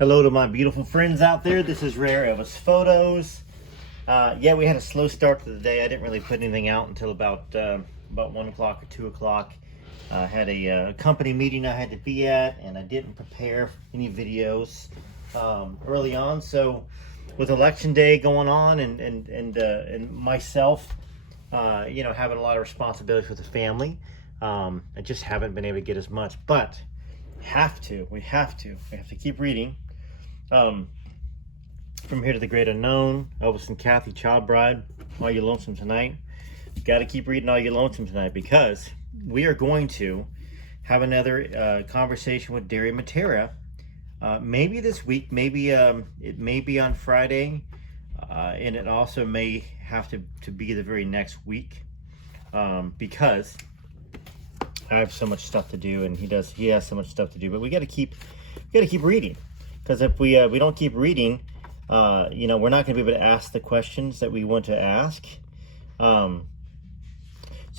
Hello to my beautiful friends out there. This is Rare Elvis Photos. Yeah, we had a slow start to the day. I didn't really put anything out until about 1 o'clock or 2 o'clock. I had a company meeting I had to be at, and I didn't prepare any videos early on. So with election day going on and myself, having a lot of responsibilities with the family, I just haven't been able to get as much. But we have to keep reading. From Here to the Great Unknown, Elvis and Kathy, Child Bride, Are You Lonesome Tonight? You got to keep reading Are You Lonesome Tonight, because we are going to have another conversation with Durrett Matera. Maybe this week, maybe it may be on Friday, and it also may have to be the very next week, because I have so much stuff to do, and he has so much stuff to do. But we got to keep reading, because if we don't keep reading, we're not going to be able to ask the questions that we want to ask. So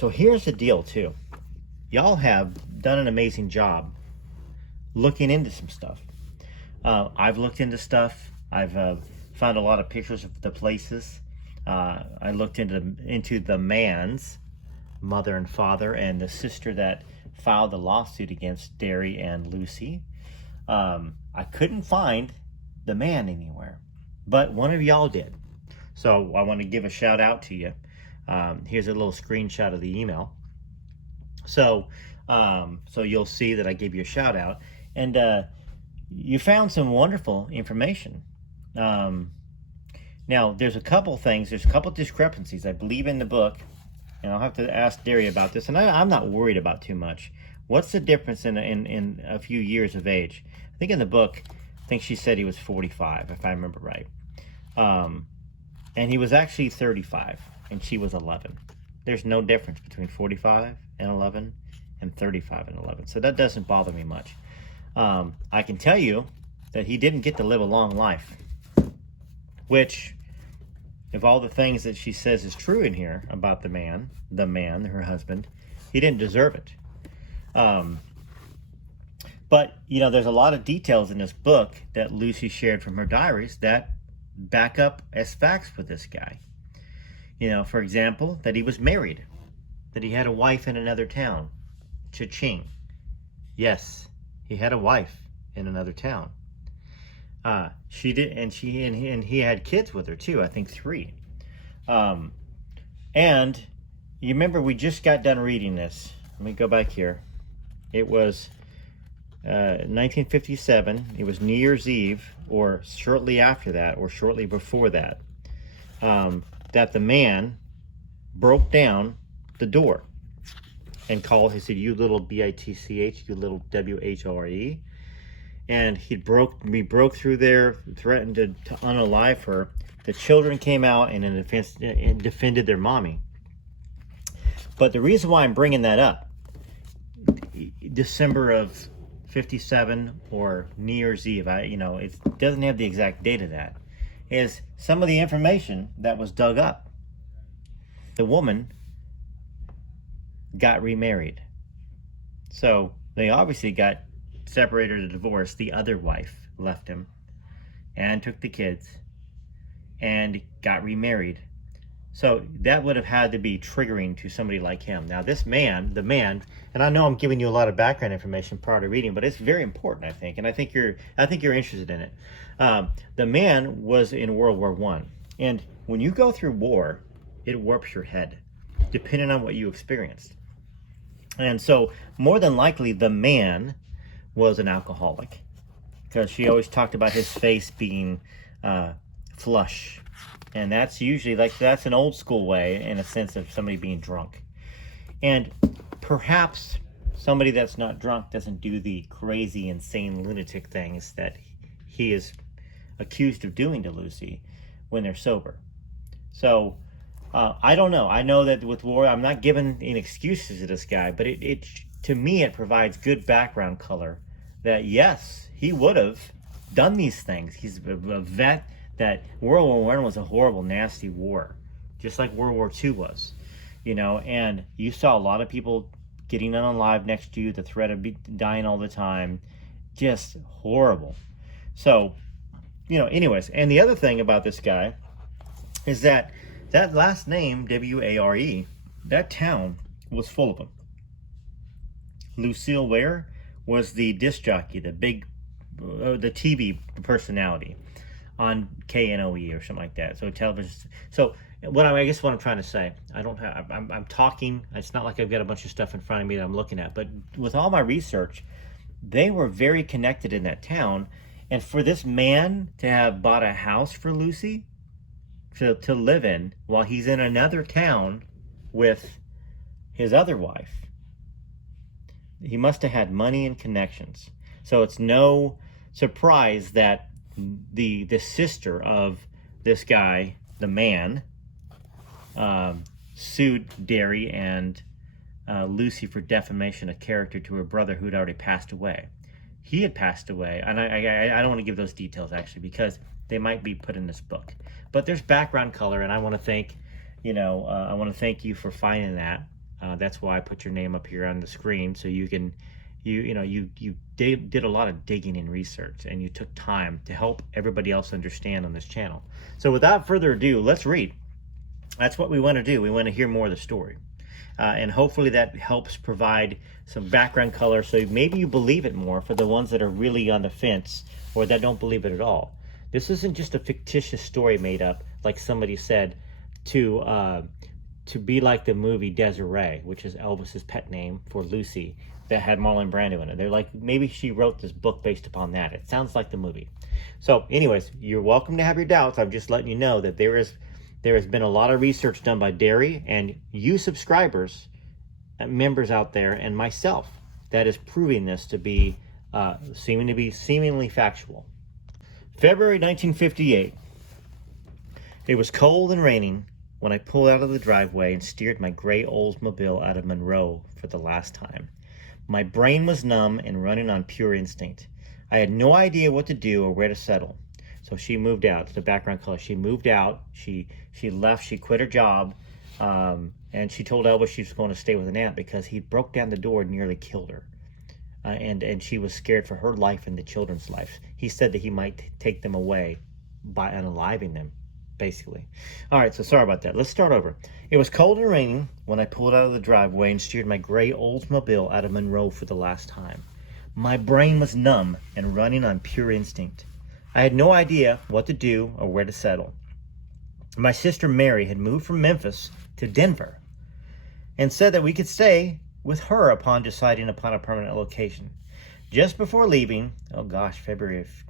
here's the deal too. Y'all have done an amazing job looking into some stuff. I've looked into stuff. I've found a lot of pictures of the places. I looked into the man's mother and father and the sister that filed the lawsuit against Derry and Lucy. I couldn't find the man anywhere, but one of y'all did. So I want to give a shout out to you. Here's a little screenshot of the email. So you'll see that I gave you a shout out, and you found some wonderful information. Now there's a couple things. There's a couple discrepancies, I believe, in the book, and I'll have to ask Derry about this. And I'm not worried about too much. What's the difference in a few years of age? I think in the book, I think she said he was 45, if I remember right. And he was actually 35, and she was 11. There's no difference between 45 and 11 and 35 and 11. So that doesn't bother me much. I can tell you that he didn't get to live a long life, which, if all the things that she says is true in here about the man, her husband, he didn't deserve it. But, there's a lot of details in this book that Lucy shared from her diaries that back up as facts with this guy. For example, that he was married, that he had a wife in another town, Cha-ching. Yes, he had a wife in another town. She did, and he had kids with her too. I think 3. And you remember, we just got done reading this. Let me go back here. It was 1957. It was New Year's Eve, or shortly after that, or shortly before that, that the man broke down the door and called. He said, "You little bitch, you little whore," and we broke through there, threatened to unalive her. The children came out and defended their mommy. But the reason why I'm bringing that up, December of 57 or New Year's Eve, it doesn't have the exact date of that, is some of the information that was dug up. The woman got remarried. So they obviously got separated or divorced. The other wife left him and took the kids and got remarried. So that would have had to be triggering to somebody like him. Now this man, the man, and I know I'm giving you a lot of background information prior to reading, but it's very important, I think, and I think you're interested in it. The man was in World War I, and when you go through war, it warps your head, depending on what you experienced. And so more than likely, the man was an alcoholic, because she always talked about his face being flush. And that's usually, that's an old school way, in a sense, of somebody being drunk. And perhaps somebody that's not drunk doesn't do the crazy, insane, lunatic things that he is accused of doing to Lucy when they're sober. So I don't know. I know that with war, I'm not giving any excuses to this guy, but it to me, it provides good background color that, yes, he would have done these things. He's a vet. That World War I was a horrible, nasty war, just like World War II was, and you saw a lot of people getting unalive next to you, the threat of dying all the time, just horrible. So, anyways, and the other thing about this guy is that last name, W-A-R-E, that town was full of them. Lucille Ware was the disc jockey, the the TV personality on KNOE or something like that. So television. So I guess what I'm trying to say, I'm talking. It's not like I've got a bunch of stuff in front of me that I'm looking at, but with all my research, they were very connected in that town. And for this man to have bought a house for Lucy to live in while he's in another town with his other wife, he must have had money and connections. So it's no surprise that the sister of this guy, the man, sued Derry and Lucy for defamation of character to her brother who had already passed away. He had passed away, and I don't want to give those details actually because they might be put in this book. But there's background color, and I want to thank, I want to thank you for finding that. That's why I put your name up here on the screen, so you can, you did a lot of digging and research, and you took time to help everybody else understand on this channel. So without further ado, let's read. That's what we want to do. We want to hear more of the story. And hopefully that helps provide some background color so maybe you believe it more for the ones that are really on the fence or that don't believe it at all. This isn't just a fictitious story made up, like somebody said, to be like the movie Desiree, which is Elvis's pet name for Lucy, that had Marlon Brando in it. They're like, maybe she wrote this book based upon that. It sounds like the movie. So anyways, you're welcome to have your doubts. I'm just letting you know that there has been a lot of research done by Derry and you subscribers, members out there, and myself that is proving this to be seemingly factual. February 1958. It was cold and raining when I pulled out of the driveway and steered my gray Oldsmobile out of Monroe for the last time. My brain was numb and running on pure instinct. I had no idea what to do or where to settle. So she moved out. It's the background color. She moved out. She left. She quit her job. And she told Elvis she was going to stay with an aunt because he broke down the door and nearly killed her. And she was scared for her life and the children's lives. He said that he might take them away by unaliving them, basically. All right, so sorry about that. Let's start over. It was cold and raining when I pulled out of the driveway and steered my gray Oldsmobile out of Monroe for the last time. My brain was numb and running on pure instinct. I had no idea what to do or where to settle. My sister Mary had moved from Memphis to Denver and said that we could stay with her upon deciding upon a permanent location. Just before leaving, oh gosh,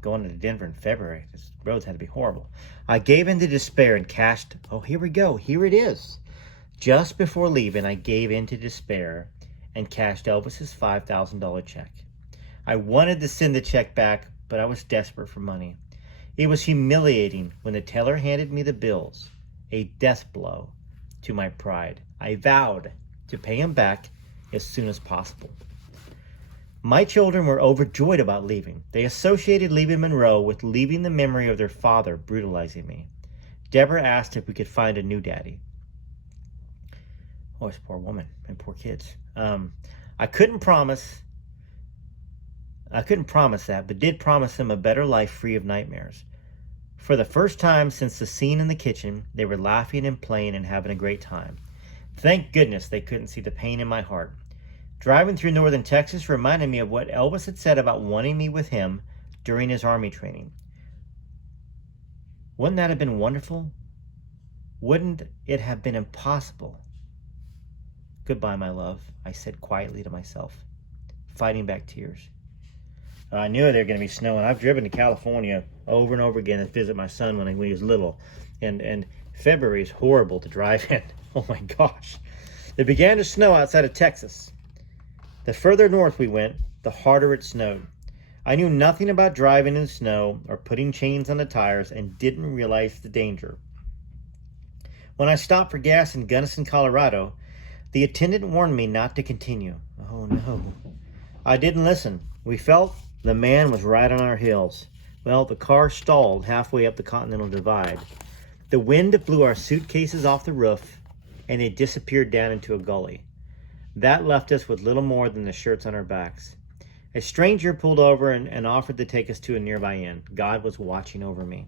going to Denver in February, this roads had to be horrible. I gave in to despair and cashed, oh, here we go, here it is. Just before leaving, I gave in to despair and cashed Elvis's $5,000 check. I wanted to send the check back, but I was desperate for money. It was humiliating when the teller handed me the bills, a death blow to my pride. I vowed to pay him back as soon as possible. My children were overjoyed about leaving. They associated leaving Monroe with leaving the memory of their father brutalizing me. Deborah asked if we could find a new daddy. Oh, this poor woman and poor kids. I couldn't promise that, but did promise them a better life free of nightmares. For the first time since the scene in the kitchen, they were laughing and playing and having a great time. Thank goodness they couldn't see the pain in my heart. Driving through northern Texas reminded me of what Elvis had said about wanting me with him during his army training. Wouldn't that have been wonderful? Wouldn't it have been impossible? Goodbye, my love, I said quietly to myself, fighting back tears. I knew there were going to be snow, and I've driven to California over and over again to visit my son when he was little. And February is horrible to drive in. Oh my gosh. It began to snow outside of Texas. The further north we went, the harder it snowed. I knew nothing about driving in snow or putting chains on the tires and didn't realize the danger. When I stopped for gas in Gunnison, Colorado, the attendant warned me not to continue. Oh no. I didn't listen. We felt the man was right on our heels. Well, the car stalled halfway up the Continental Divide. The wind blew our suitcases off the roof, and they disappeared down into a gully. That left us with little more than the shirts on our backs. A stranger pulled over and offered to take us to a nearby inn. God was watching over me.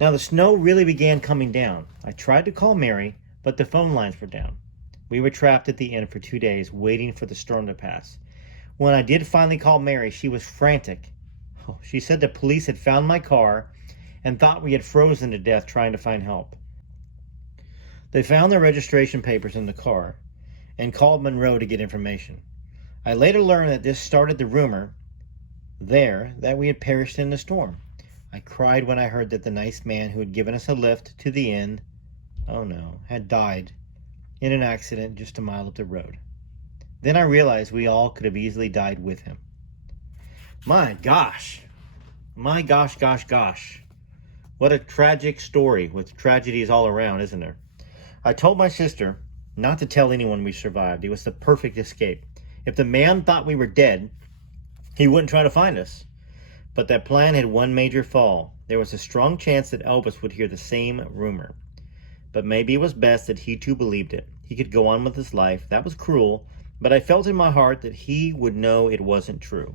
Now the snow really began coming down. I tried to call Mary, but the phone lines were down. We were trapped at the inn for 2 days, waiting for the storm to pass. When I did finally call Mary, she was frantic. Oh, she said the police had found my car and thought we had frozen to death trying to find help. They found the registration papers in the car and called Monroe to get information. I later learned that this started the rumor there that we had perished in the storm. I cried when I heard that the nice man who had given us a lift to the inn, oh no, had died in an accident just a mile up the road. Then I realized we all could have easily died with him. My gosh. My gosh. What a tragic story with tragedies all around, isn't there? I told my sister not to tell anyone we survived. It was the perfect escape. If the man thought we were dead, he wouldn't try to find us. But that plan had one major flaw. There was a strong chance that Elvis would hear the same rumor. But maybe it was best that he too believed it. He could go on with his life. That was cruel, but I felt in my heart that he would know it wasn't true.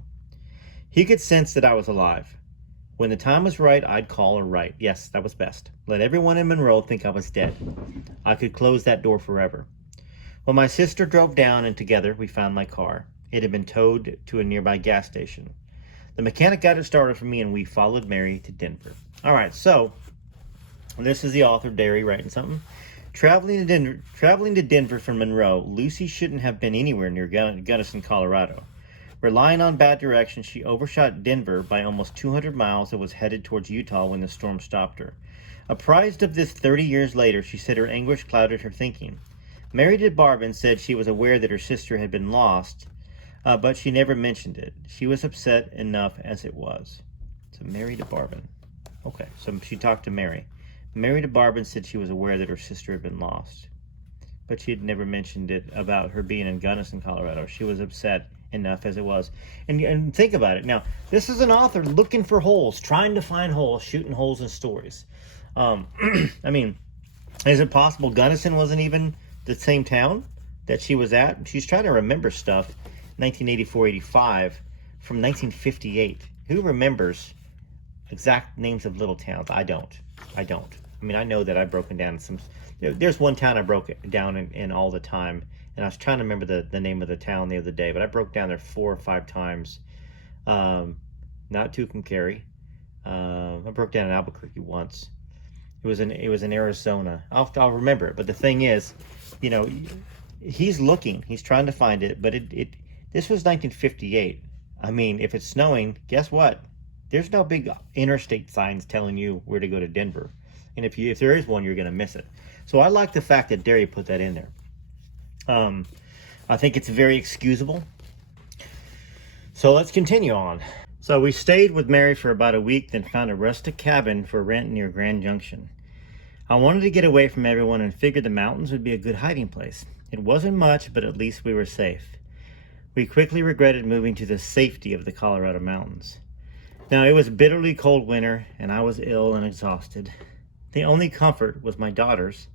He could sense that I was alive. When the time was right, I'd call or write. Yes, that was best. Let everyone in Monroe think I was dead. I could close that door forever. Well, my sister drove down, and together we found my car. It had been towed to a nearby gas station. The mechanic got it started for me, and we followed Mary to Denver. All right, so this is the author, Derry, writing something. Traveling to Denver from Monroe, Lucy shouldn't have been anywhere near Gunnison, Colorado. Relying on bad directions, she overshot Denver by almost 200 miles and was headed towards Utah when the storm stopped her. Apprised of this 30 years later, she said her anguish clouded her thinking. Mary DeBarban said she was aware that her sister had been lost, but she never mentioned it. She was upset enough as it was. So Mary DeBarban. Okay, so she talked to Mary. Mary DeBarban said she was aware that her sister had been lost, but she had never mentioned it about her being in Gunnison, Colorado. She was upset enough as it was. And think about it. Now, this is an author looking for holes, trying to find holes, shooting holes in stories. I mean, is it possible Gunnison wasn't even the same town that she was at? She's trying to remember stuff, 1984-85, from 1958. Who remembers exact names of little towns? I don't. I mean, I know that I've broken down some. There's one town I broke down in all the time, and I was trying to remember the name of the town the other day, but I broke down there 4 or 5 times. Not Tucumcari. I broke down in Albuquerque once. It was in Arizona. I'll remember it. But the thing is, you know, he's looking. He's trying to find it. But this was 1958. I mean, if it's snowing, guess what? There's no big interstate signs telling you where to go to Denver. And if there is one, you're going to miss it. So I like the fact that Derry put that in there. I think it's very excusable. So let's continue on. So we stayed with Mary for about a week, then found a rustic cabin for rent near Grand Junction. I wanted to get away from everyone and figured the mountains would be a good hiding place. It wasn't much, but at least we were safe. We quickly regretted moving to the safety of the Colorado mountains. Now, it was a bitterly cold winter, and I was ill and exhausted. The only comfort was my daughters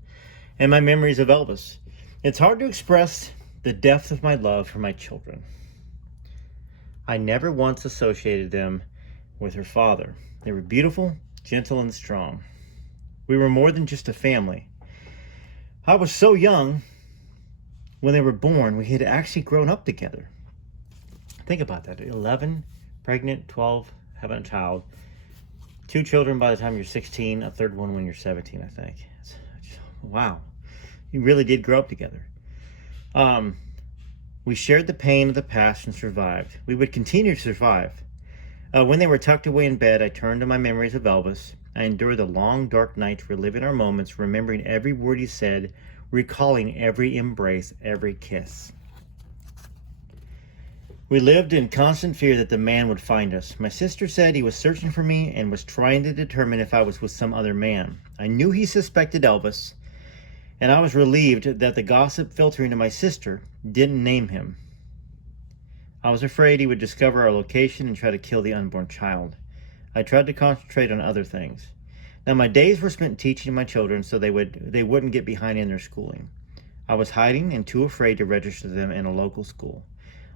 and my memories of Elvis. It's hard to express the depth of my love for my children. I never once associated them with her father. They were beautiful, gentle, and strong. We were more than just a family. I was so young when they were born, we had actually grown up together. Think about that. 11, pregnant, 12, having a child. 2 children by the time you're 16, a third one when you're 17, I think. Wow. You really did grow up together. We shared the pain of the past and survived. We would continue to survive. When they were tucked away in bed, I turned to my memories of Elvis. I endured the long, dark nights, reliving our moments, remembering every word he said, recalling every embrace, every kiss. We lived in constant fear that the man would find us. My sister said he was searching for me and was trying to determine if I was with some other man. I knew he suspected Elvis, and I was relieved that the gossip filtering to my sister didn't name him. I was afraid he would discover our location and try to kill the unborn child. I tried to concentrate on other things. Now, my days were spent teaching my children so they wouldn't get behind in their schooling. I was hiding and too afraid to register them in a local school.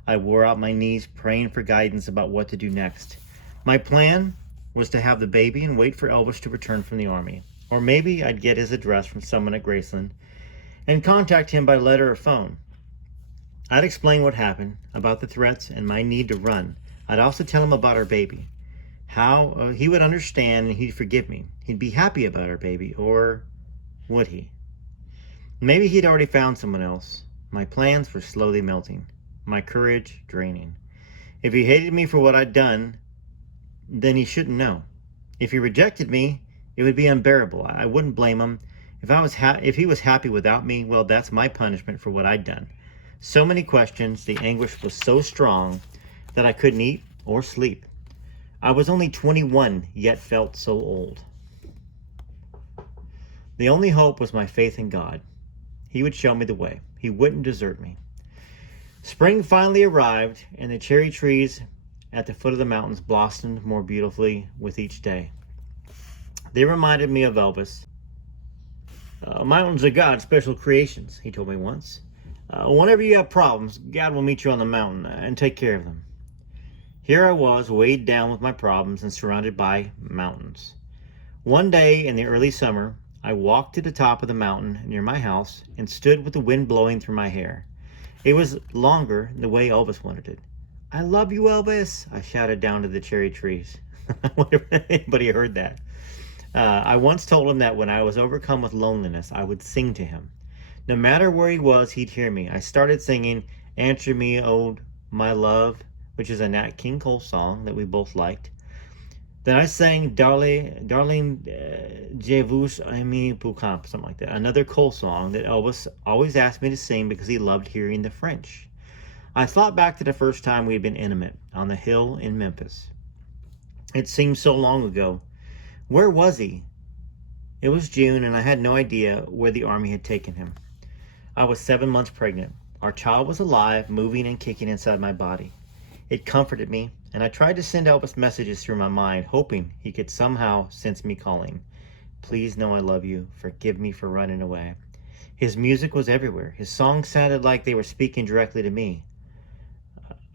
I wore out my knees praying for guidance about what to do next. My plan was to have the baby and wait for Elvis to return from the army. Or maybe I'd get his address from someone at Graceland and contact him by letter or phone. I'd explain what happened, about the threats and my need to run. I'd also tell him about our baby. How he would understand and he'd forgive me. He'd be happy about our baby, or would he? Maybe he'd already found someone else. My plans were slowly melting, my courage draining. If he hated me for what I'd done, then he shouldn't know. If he rejected me, it would be unbearable. I wouldn't blame him. If he was happy without me, well, that's my punishment for what I'd done. So many questions, the anguish was so strong that I couldn't eat or sleep. I was only 21, yet felt so old. The only hope was my faith in God. He would show me the way. He wouldn't desert me. Spring finally arrived, and the cherry trees at the foot of the mountains blossomed more beautifully with each day. They reminded me of Elvis. Mountains are God's special creations, he told me once. Whenever you have problems, God will meet you on the mountain and take care of them. Here I was, weighed down with my problems and surrounded by mountains. One day in the early summer, I walked to the top of the mountain near my house and stood with the wind blowing through my hair. It was longer the way Elvis wanted it. "I love you, Elvis," I shouted down to the cherry trees. I wonder if anybody heard that. I once told him that when I was overcome with loneliness, I would sing to him. No matter where he was, he'd hear me. I started singing "Answer Me, Oh My Love," which is a Nat King Cole song that we both liked. Then I sang Darling, Je vous aime beaucoup, something like that. Another Cole song that Elvis always asked me to sing because he loved hearing the French. I thought back to the first time we had been intimate on the hill in Memphis. It seemed so long ago. Where was he? It was June, and I had no idea where the army had taken him. I was 7 months pregnant. Our child was alive, moving and kicking inside my body. It comforted me, and I tried to send Elvis messages through my mind, hoping he could somehow sense me calling. "Please know I love you. Forgive me for running away." His music was everywhere. His songs sounded like they were speaking directly to me.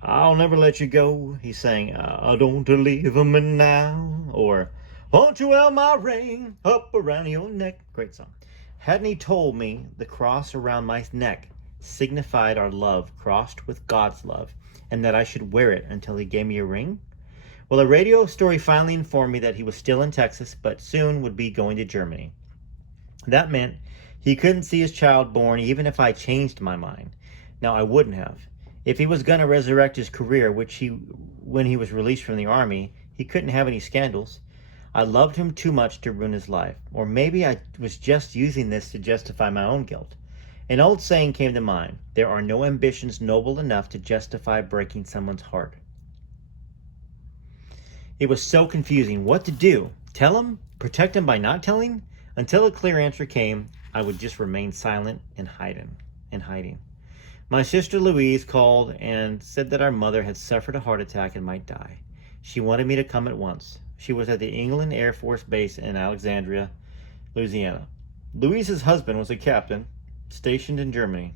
"I'll never let you go," he sang. "I don't leave me now." Or, "Won't you wear my ring up around your neck?" Great song. Hadn't he told me the cross around my neck signified our love crossed with God's love, and that I should wear it until he gave me a ring? Well, a radio story finally informed me that he was still in Texas, but soon would be going to Germany. That meant he couldn't see his child born even if I changed my mind. Now, I wouldn't have. If he was going to resurrect his career, when he was released from the army, he couldn't have any scandals. I loved him too much to ruin his life. Or maybe I was just using this to justify my own guilt. An old saying came to mind: there are no ambitions noble enough to justify breaking someone's heart. It was so confusing what to do. Tell him? Protect him by not telling? Until a clear answer came, I would just remain silent and hiding. My sister Louise called and said that our mother had suffered a heart attack and might die. She wanted me to come at once. She was at the England Air Force Base in Alexandria, Louisiana. Louise's husband was a captain stationed in Germany.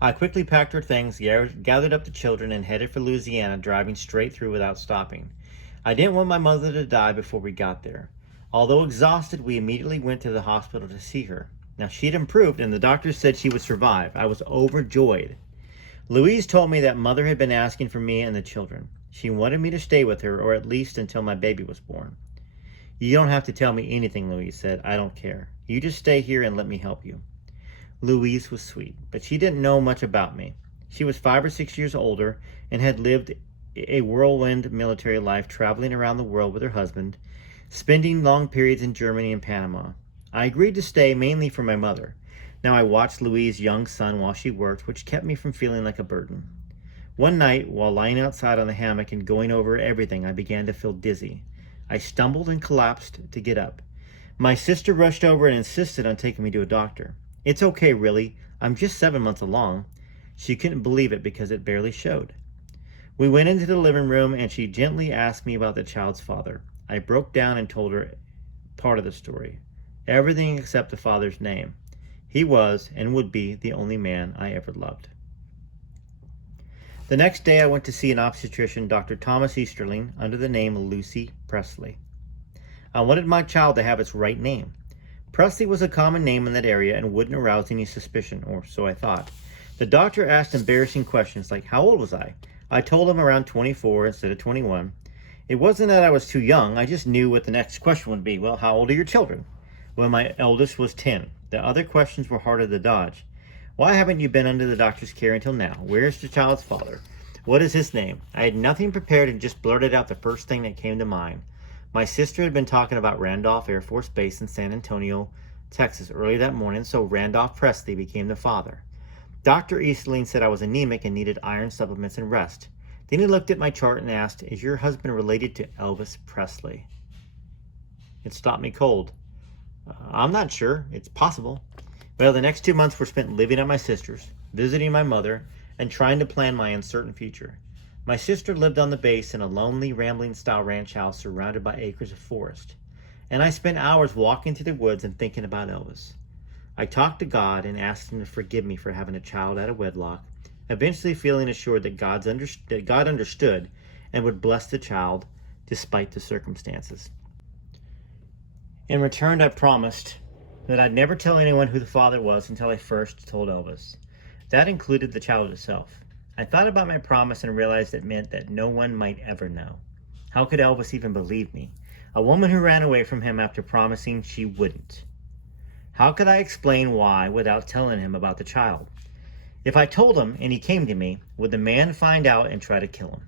I quickly packed her things, gathered up the children, and headed for Louisiana, driving straight through without stopping. I didn't want my mother to die before we got there. Although exhausted, we immediately went to the hospital to see her. Now, she had improved, and the doctors said she would survive. I was overjoyed. Louise told me that Mother had been asking for me and the children. She wanted me to stay with her, or at least until my baby was born. "You don't have to tell me anything," Louise said. "I don't care. You just stay here and let me help you." Louise was sweet, but she didn't know much about me. She was 5 or 6 years older and had lived a whirlwind military life, traveling around the world with her husband, spending long periods in Germany and Panama. I agreed to stay mainly for my mother. Now I watched Louise's young son while she worked, which kept me from feeling like a burden. One night, while lying outside on the hammock and going over everything, I began to feel dizzy. I stumbled and collapsed to get up. My sister rushed over and insisted on taking me to a doctor. "It's okay, really. I'm just 7 months along." She couldn't believe it because it barely showed. We went into the living room and she gently asked me about the child's father. I broke down and told her part of the story. Everything except the father's name. He was and would be the only man I ever loved. The next day I went to see an obstetrician, Dr. Thomas Easterling, under the name Lucy Presley. I wanted my child to have its right name. Presley was a common name in that area and wouldn't arouse any suspicion, or so I thought. The doctor asked embarrassing questions like, how old was I? I told him around 24 instead of 21. It wasn't that I was too young, I just knew what the next question would be. Well, how old are your children? Well, my eldest was 10. The other questions were harder to dodge. Why haven't you been under the doctor's care until now? Where's the child's father? What is his name? I had nothing prepared and just blurted out the first thing that came to mind. My sister had been talking about Randolph Air Force Base in San Antonio, Texas early that morning, so Randolph Presley became the father. Dr. Easterling said I was anemic and needed iron supplements and rest. Then he looked at my chart and asked, is your husband related to Elvis Presley? It stopped me cold. I'm not sure. It's possible. Well, the next 2 months were spent living at my sister's, visiting my mother, and trying to plan my uncertain future. My sister lived on the base in a lonely, rambling-style ranch house surrounded by acres of forest. And I spent hours walking through the woods and thinking about Elvis. I talked to God and asked him to forgive me for having a child out of wedlock, eventually feeling assured that God understood and would bless the child despite the circumstances. In return, I promised that I'd never tell anyone who the father was until I first told Elvis. That included the child itself. I thought about my promise and realized it meant that no one might ever know. How could Elvis even believe me? A woman who ran away from him after promising she wouldn't. How could I explain why without telling him about the child? If I told him and he came to me, would the man find out and try to kill him?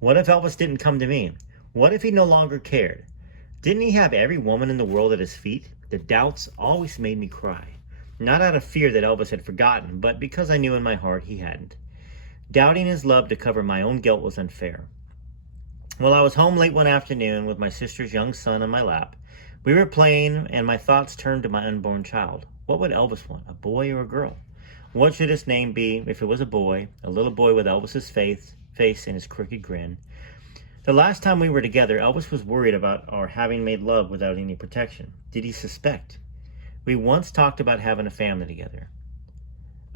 What if Elvis didn't come to me? What if he no longer cared? Didn't he have every woman in the world at his feet? The doubts always made me cry. Not out of fear that Elvis had forgotten, but because I knew in my heart he hadn't. Doubting his love to cover my own guilt was unfair. Well, I was home late one afternoon with my sister's young son on my lap. We were playing, and my thoughts turned to my unborn child. What would Elvis want, a boy or a girl? What should his name be if it was a boy, a little boy with Elvis's face and his crooked grin? The last time we were together, Elvis was worried about our having made love without any protection. Did he suspect? We once talked about having a family together.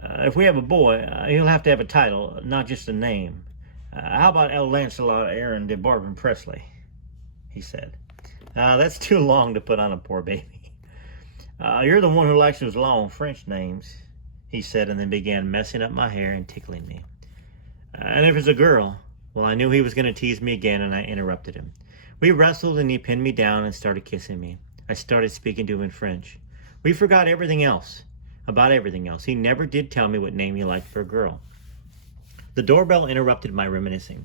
If we have a boy, he'll have to have a title, not just a name. How about El Lancelot Aaron de Barbara Presley? He said. That's too long to put on a poor baby. You're the one who likes those long French names, he said, and then began messing up my hair and tickling me. And if it's a girl, well, I knew he was going to tease me again, and I interrupted him. We wrestled, and he pinned me down and started kissing me. I started speaking to him in French. We forgot everything else. About everything else. He never did tell me what name he liked for a girl. The doorbell interrupted my reminiscing.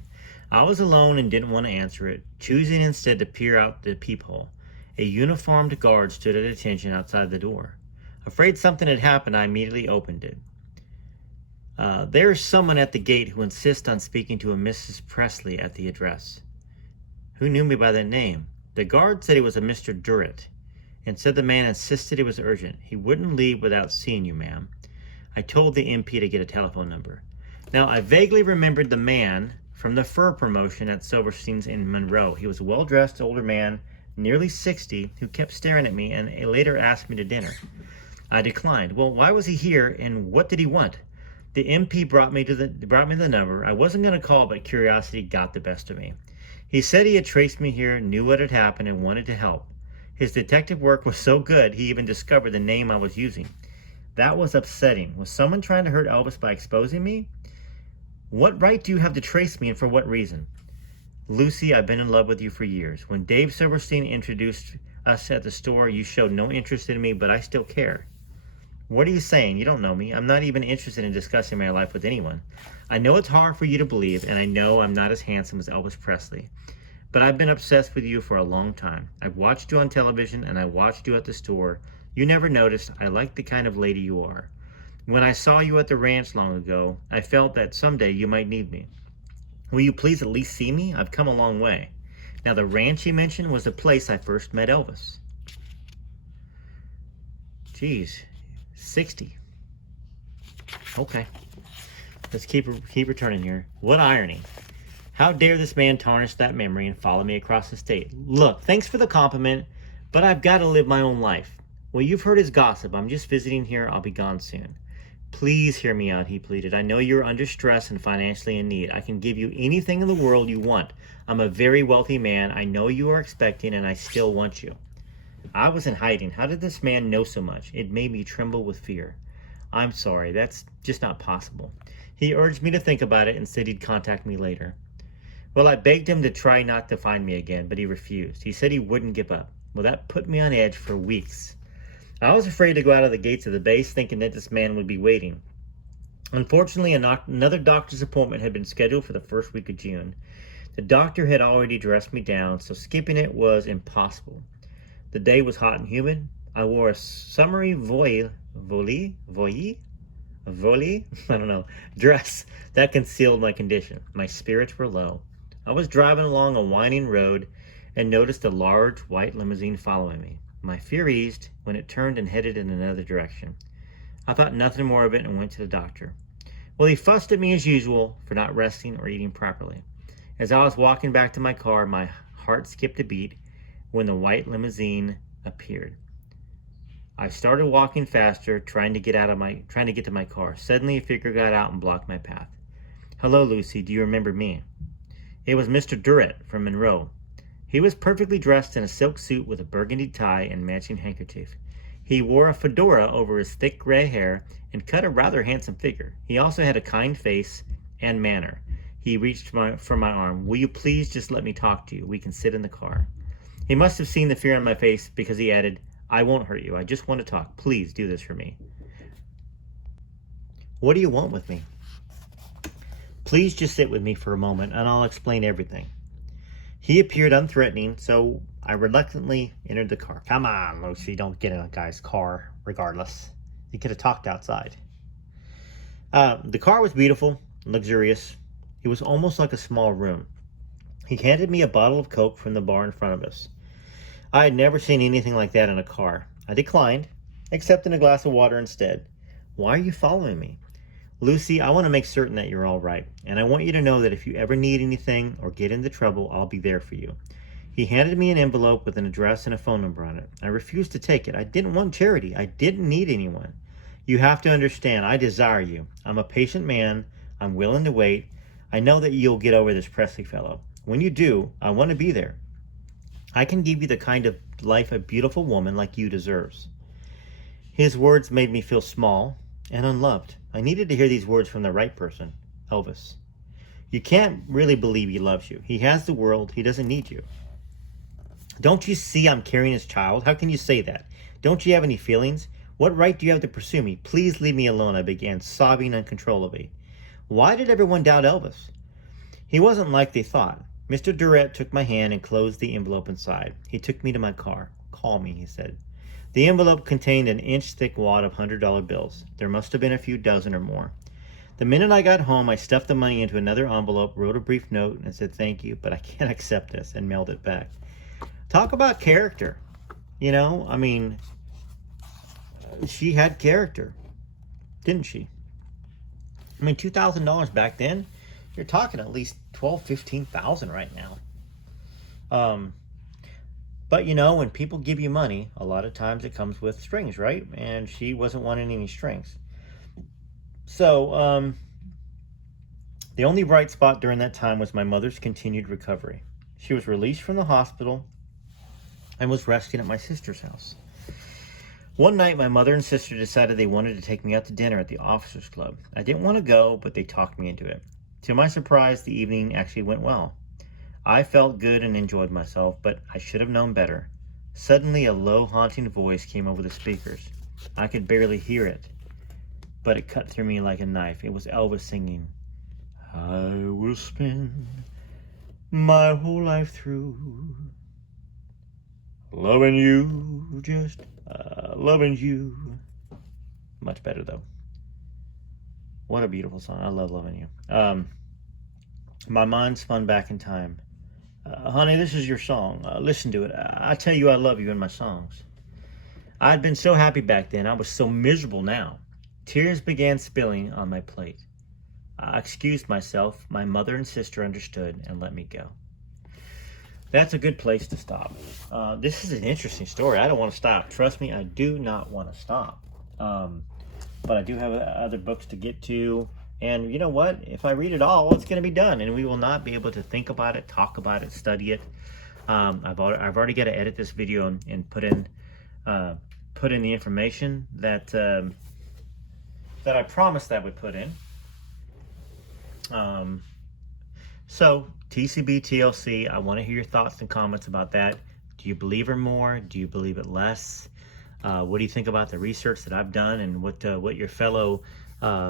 I was alone and didn't want to answer it, choosing instead to peer out the peephole. A uniformed guard stood at attention outside the door. Afraid something had happened, I immediately opened it. There is someone at the gate who insists on speaking to a Mrs. Presley at the address. Who knew me by that name? The guard said he was a Mr. Durrett, and said the man insisted it was urgent. He wouldn't leave without seeing you, ma'am. I told the MP to get a telephone number. Now, I vaguely remembered the man from the fur promotion at Silverstein's in Monroe. He was a well-dressed older man, nearly 60, who kept staring at me and later asked me to dinner. I declined. Well, why was he here, and what did he want? The MP brought me the number. I wasn't going to call, but curiosity got the best of me. He said he had traced me here, knew what had happened, and wanted to help. His detective work was so good, he even discovered the name I was using. That was upsetting. Was someone trying to hurt Elvis by exposing me? What right do you have to trace me, and for what reason? Lucy, I've been in love with you for years. When Dave Silverstein introduced us at the store, you showed no interest in me, but I still care. What are you saying? You don't know me. I'm not even interested in discussing my life with anyone. I know it's hard for you to believe, and I know I'm not as handsome as Elvis Presley. But I've been obsessed with you for a long time. I've watched you on television, and I watched you at the store. You never noticed. I like the kind of lady you are. When I saw you at the ranch long ago, I felt that someday you might need me. Will you please at least see me? I've come a long way. Now, the ranch he mentioned was the place I first met Elvis. Geez, 60. Okay. Let's keep returning here. What irony. How dare this man tarnish that memory and follow me across the state? Look, thanks for the compliment, but I've got to live my own life. Well, you've heard his gossip. I'm just visiting here. I'll be gone soon. Please hear me out, he pleaded. I know you're under stress and financially in need. I can give you anything in the world you want. I'm a very wealthy man. I know you are expecting, and I still want you. I was in hiding. How did this man know so much? It made me tremble with fear. I'm sorry, that's just not possible. He urged me to think about it and said he'd contact me later. Well, I begged him to try not to find me again, but he refused. He said he wouldn't give up. Well, that put me on edge for weeks. I was afraid to go out of the gates of the base, thinking that this man would be waiting. Unfortunately, another doctor's appointment had been scheduled for the first week of June. The doctor had already dressed me down, so skipping it was impossible. The day was hot and humid. I wore a summery dress that concealed my condition. My spirits were low. I was driving along a winding road and noticed a large white limousine following me. My fear eased when it turned and headed in another direction. I thought nothing more of it and went to the doctor. Well, he fussed at me as usual for not resting or eating properly. As I was walking back to my car, my heart skipped a beat when the white limousine appeared. I started walking faster, trying to get to my car. Suddenly, a figure got out and blocked my path. Hello, Lucy. Do you remember me? It was Mr. Durrett from Monroe. He was perfectly dressed in a silk suit with a burgundy tie and matching handkerchief. He wore a fedora over his thick gray hair and cut a rather handsome figure. He also had a kind face and manner. He reached for my arm. Will you please just let me talk to you? We can sit in the car. He must have seen the fear on my face because he added, I won't hurt you. I just want to talk. Please do this for me. What do you want with me? Please just sit with me for a moment and I'll explain everything. He appeared unthreatening, so I reluctantly entered the car. Come on, Lucy, don't get in a guy's car, regardless. He could have talked outside. The car was beautiful, luxurious. It was almost like a small room. He handed me a bottle of Coke from the bar in front of us. I had never seen anything like that in a car. I declined, accepting a glass of water instead. Why are you following me? Lucy, I want to make certain that you're all right, and I want you to know that if you ever need anything or get into trouble, I'll be there for you. He handed me an envelope with an address and a phone number on it. I refused to take it. I didn't want charity. I didn't need anyone. You have to understand, I desire you. I'm a patient man. I'm willing to wait. I know that you'll get over this Presley fellow. When you do, I want to be there. I can give you the kind of life a beautiful woman like you deserves. His words made me feel small and unloved. I needed to hear these words from the right person, Elvis. You can't really believe he loves you. He has the world. He doesn't need you. Don't you see I'm carrying his child? How can you say that? Don't you have any feelings? What right do you have to pursue me? Please leave me alone, I began, sobbing uncontrollably. Why did everyone doubt Elvis? He wasn't like they thought. Mr. Durrett took my hand and closed the envelope inside. He took me to my car. Call me, he said. The envelope contained an inch-thick wad of $100 bills. There must have been a few dozen or more. The minute I got home, I stuffed the money into another envelope, wrote a brief note, and said thank you, but I can't accept this, and mailed it back. Talk about character. You know, I mean, she had character, didn't she? I mean, $2,000 back then, you're talking at least $12,000, $15,000 right now. But, you know, when people give you money, a lot of times it comes with strings, right? And she wasn't wanting any strings. So, the only bright spot during that time was my mother's continued recovery. She was released from the hospital and was resting at my sister's house. One night, my mother and sister decided they wanted to take me out to dinner at the Officers Club. I didn't want to go, but they talked me into it. To my surprise, the evening actually went well. I felt good and enjoyed myself, but I should have known better. Suddenly, a low, haunting voice came over the speakers. I could barely hear it, but it cut through me like a knife. It was Elvis singing, I will spend my whole life through loving you, just loving you. Much better, though. What a beautiful song. I love loving you. My mind spun back in time. Honey, this is your song. Listen to it. I tell you I love you in my songs. I'd been so happy back then. I was so miserable now. Tears began spilling on my plate. I excused myself. My mother and sister understood and let me go. That's a good place to stop. This is an interesting story. I don't want to stop. Trust me, I do not want to stop. but I do have other books to get to. And you know what? If I read it all, it's going to be done, and we will not be able to think about it, talk about it, study it. I've already got to edit this video and put in the information that that I promised I would put in. So TCB TLC, I want to hear your thoughts and comments about that. Do you believe her more? Do you believe it less? What do you think about the research that I've done and what your fellow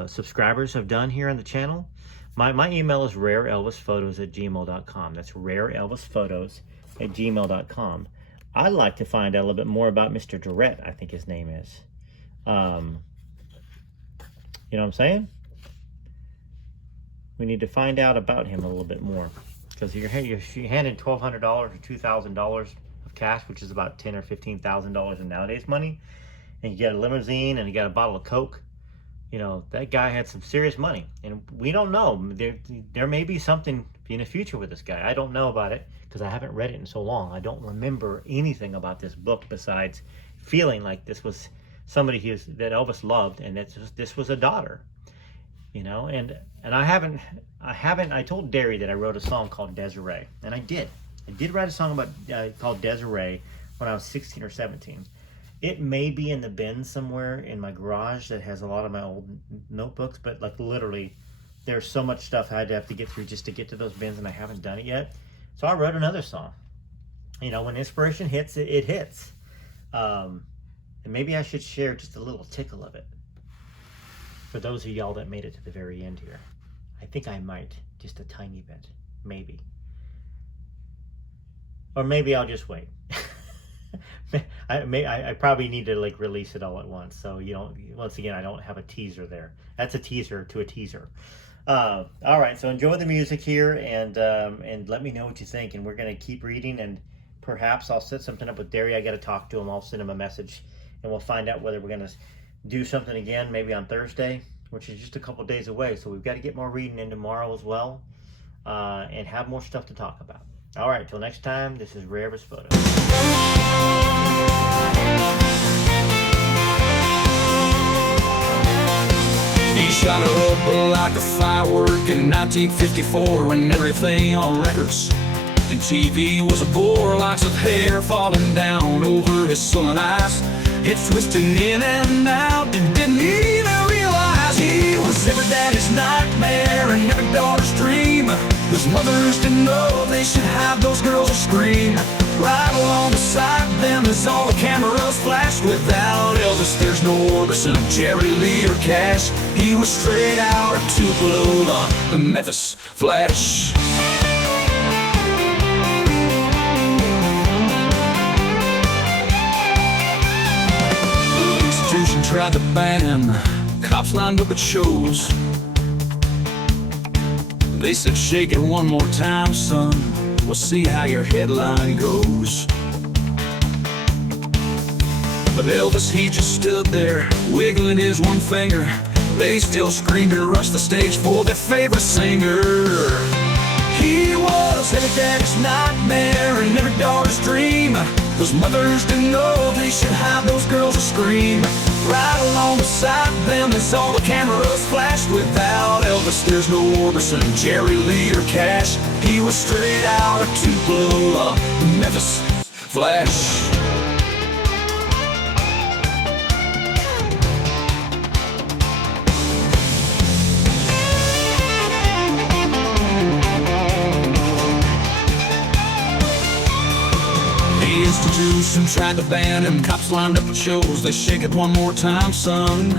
subscribers have done here on the channel? My email is rareelvisphotos@gmail.com. That's rareelvisphotos@gmail.com. I'd like to find out a little bit more about Mr. Durrett, I think his name is. You know what I'm saying? We need to find out about him a little bit more, because you're handed $1,200 or $2,000 of cash, which is about $10,000 or $15,000 in nowadays money, and you get a limousine and you got a bottle of Coke. You know, that guy had some serious money, and we don't know. There may be something in the future with this guy. I don't know about it because I haven't read it in so long. I don't remember anything about this book besides feeling like this was somebody that Elvis loved, and this was a daughter. You know, and I told Derry that I wrote a song called Desiree, and I did write a song called Desiree when I was 16 or 17. It may be in the bin somewhere in my garage that has a lot of my old notebooks, but like literally there's so much stuff I'd have to get through just to get to those bins, and I haven't done it yet. So I wrote another song. You know, when inspiration hits, it hits. And maybe I should share just a little tickle of it for those of y'all that made it to the very end here. I think I might, just a tiny bit, maybe. Or maybe I'll just wait. I probably need to like release it all at once. So, you know, once again, I don't have a teaser there. That's a teaser to a teaser. All right, so enjoy the music here, and let me know what you think. And we're gonna keep reading, and perhaps I'll set something up with Derry. I got to talk to him. I'll send him a message, and we'll find out whether we're gonna do something again, maybe on Thursday, which is just a couple days away. So we've got to get more reading in tomorrow as well, and have more stuff to talk about. All right, till next time, this is Rare Elvis Photos. He shot up like a firework in 1954 when everything on records and TV was a bore. Lots of hair falling down over his sullen eyes. It twisting in and out and didn't even realize he was every daddy's nightmare and every daughter's dream. Those mothers didn't know they should have those girls to scream. Right along beside them as all the cameras flashed. Without Elvis, there's no Orbison, Jerry Lee, or Cash. He was straight out of Tupelo, the Memphis Flash. The institution tried to ban him. Cops lined up at shows. They said, shake it one more time, son. We'll see how your headline goes. But Elvis, he just stood there, wiggling his one finger. They still screamed and rushed the stage for their favorite singer. He was every daddy's nightmare and every daughter's dream. Those mothers didn't know they should have those girls to scream. Right along beside them as all the cameras flashed. Without Elvis, there's no Orbison, Jerry Lee, or Cash. He was straight out of Tupelo, the Memphis Flash. The institution tried to ban him. Cops lined up at shows. They shake it one more time, son.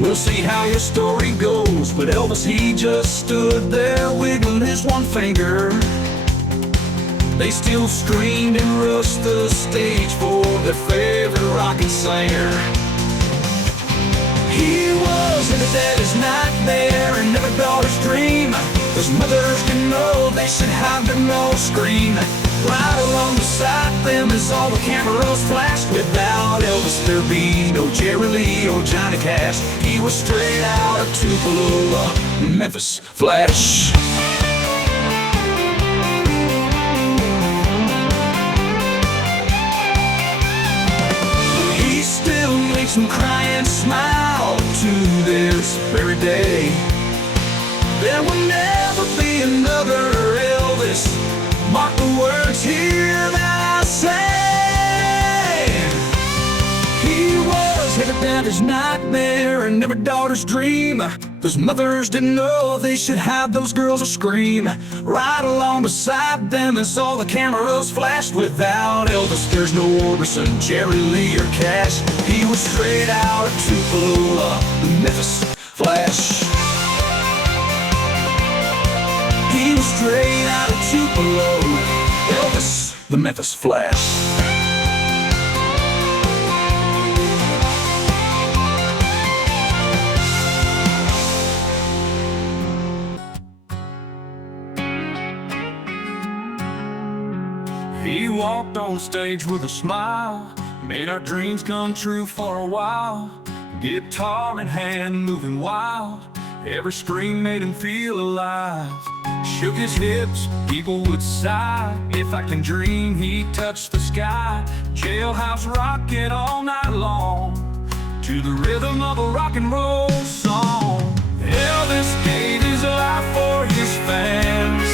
We'll see how your story goes. But Elvis, he just stood there wiggling his one finger. They still screamed and rushed the stage for their favorite rockin' singer. He was every daddy's nightmare and every daughter's dream. Those mothers didn't know they should have their nose screen. Right along beside them as all the cameras flashed. Without Elvis, there'd be no Jerry Lee or Johnny Cash. He was straight out of Tupelo, Memphis Flash. He still makes them cry day. There will never be another Elvis. Mark the words here that I say. He was every daddy's nightmare and every daughter's dream. Those mothers didn't know they should have those girls a scream. Right along beside them as all the cameras flashed. Without Elvis, there's no Orbison, Jerry Lee, or Cash. He was straight out of Tupelo, the Memphis Flash. He was straight out of Tupelo, Elvis, the Memphis Flash. He walked on stage with a smile, made our dreams come true for a while. Guitar in hand, moving wild, every scream made him feel alive. Shook his hips, people would sigh. If I can dream, he touched the sky. Jailhouse rocking all night long, to the rhythm of a rock and roll song. Elvis gave his life for his fans,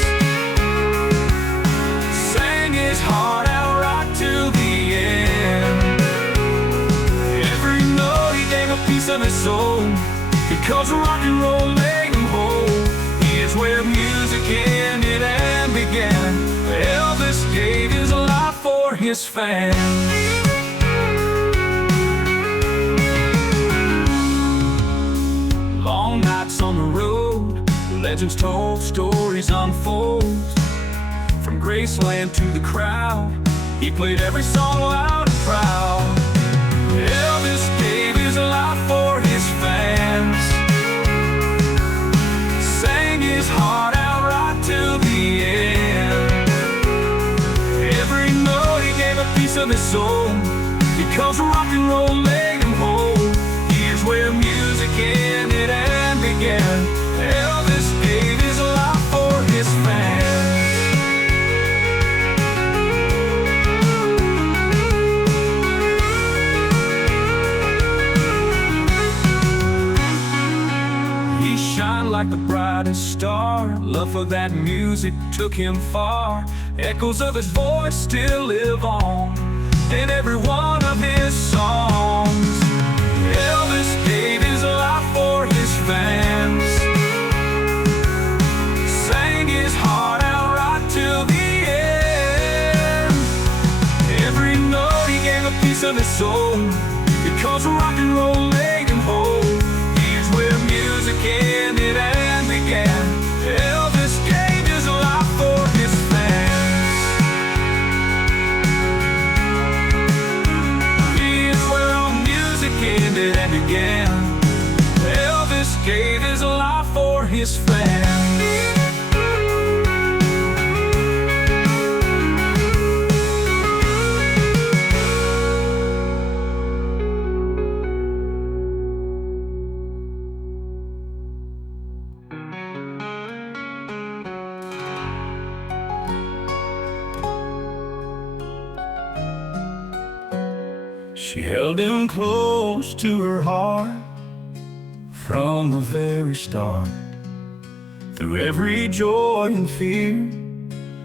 sang his heart out right to the end. Every note he gave a piece of his soul, because rock and roll made him whole. He is where music ended and began. Elvis gave his life for his fans. Long nights on the road, legends told, stories unfold. From Graceland to the crowd, he played every song loud and proud. Elvis gave his life for his fans, sang his heart out right till the end. Every note he gave a piece of his soul, because rock and roll made him whole. Here's where music ended and began. Elvis gave his life for his fans. He shined like the brightest star. Love for that music took him far. Echoes of his voice still live on in every one of his songs. Elvis gave his life for his fans, sang his heart out right till the end. Every note he gave a piece of his soul, because rock and roll made him whole. Here's where music ended and began. Elvis gave his life for his fans. Here's where all music ended and began. Elvis gave his life for his fans. She held him close to her heart from the very start. Through every joy and fear,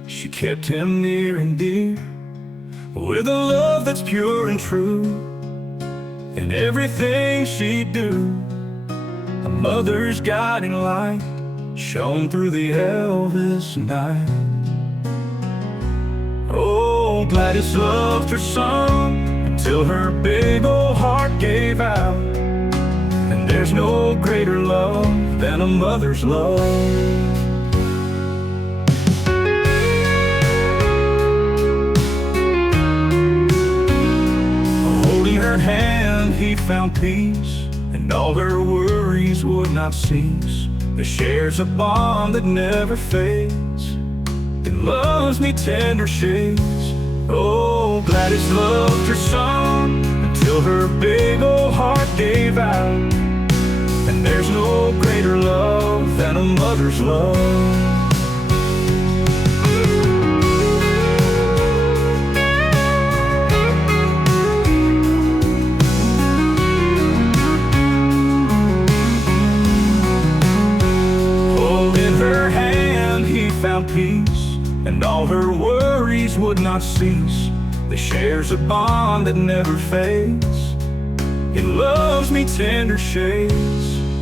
she kept him near and dear, with a love that's pure and true. In everything she'd do, a mother's guiding light shone through the Elvis night. Oh, Gladys loved her son till her big old heart gave out. And there's no greater love than a mother's love. Holding her hand, he found peace, and all her worries would not cease. There shares a bond that never fades, it loves me tender shades. Oh, Gladys loved her son until her big old heart gave out. And there's no greater love than a mother's love. melodies would not cease. They shares a bond that never fades. He loves me tender shades.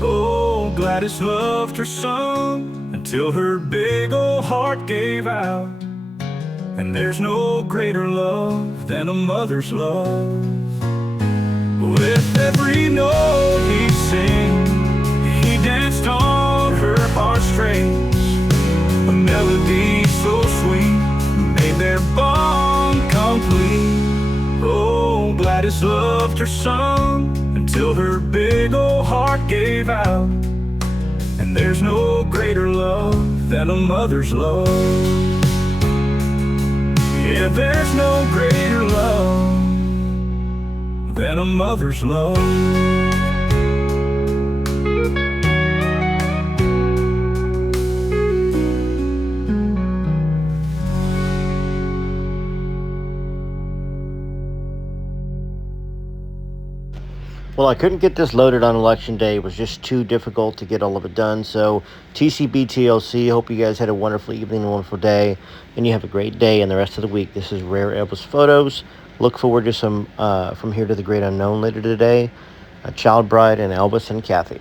Oh, Gladys loved her son until her big old heart gave out. And there's no greater love than a mother's love. With every note he sang, he danced on her heartstrings. A melody so sweet made their bond complete. Oh, Gladys loved her son until her big old heart gave out. And there's no greater love than a mother's love. Yeah, there's no greater love than a mother's love. Well, I couldn't get this loaded on election day. It was just too difficult to get all of it done. So, TCB TLC, hope you guys had a wonderful evening, a wonderful day, and you have a great day and the rest of the week. This is Rare Elvis Photos. Look forward to some From Here to the Great Unknown later today. Child Bride and Elvis and Kathy.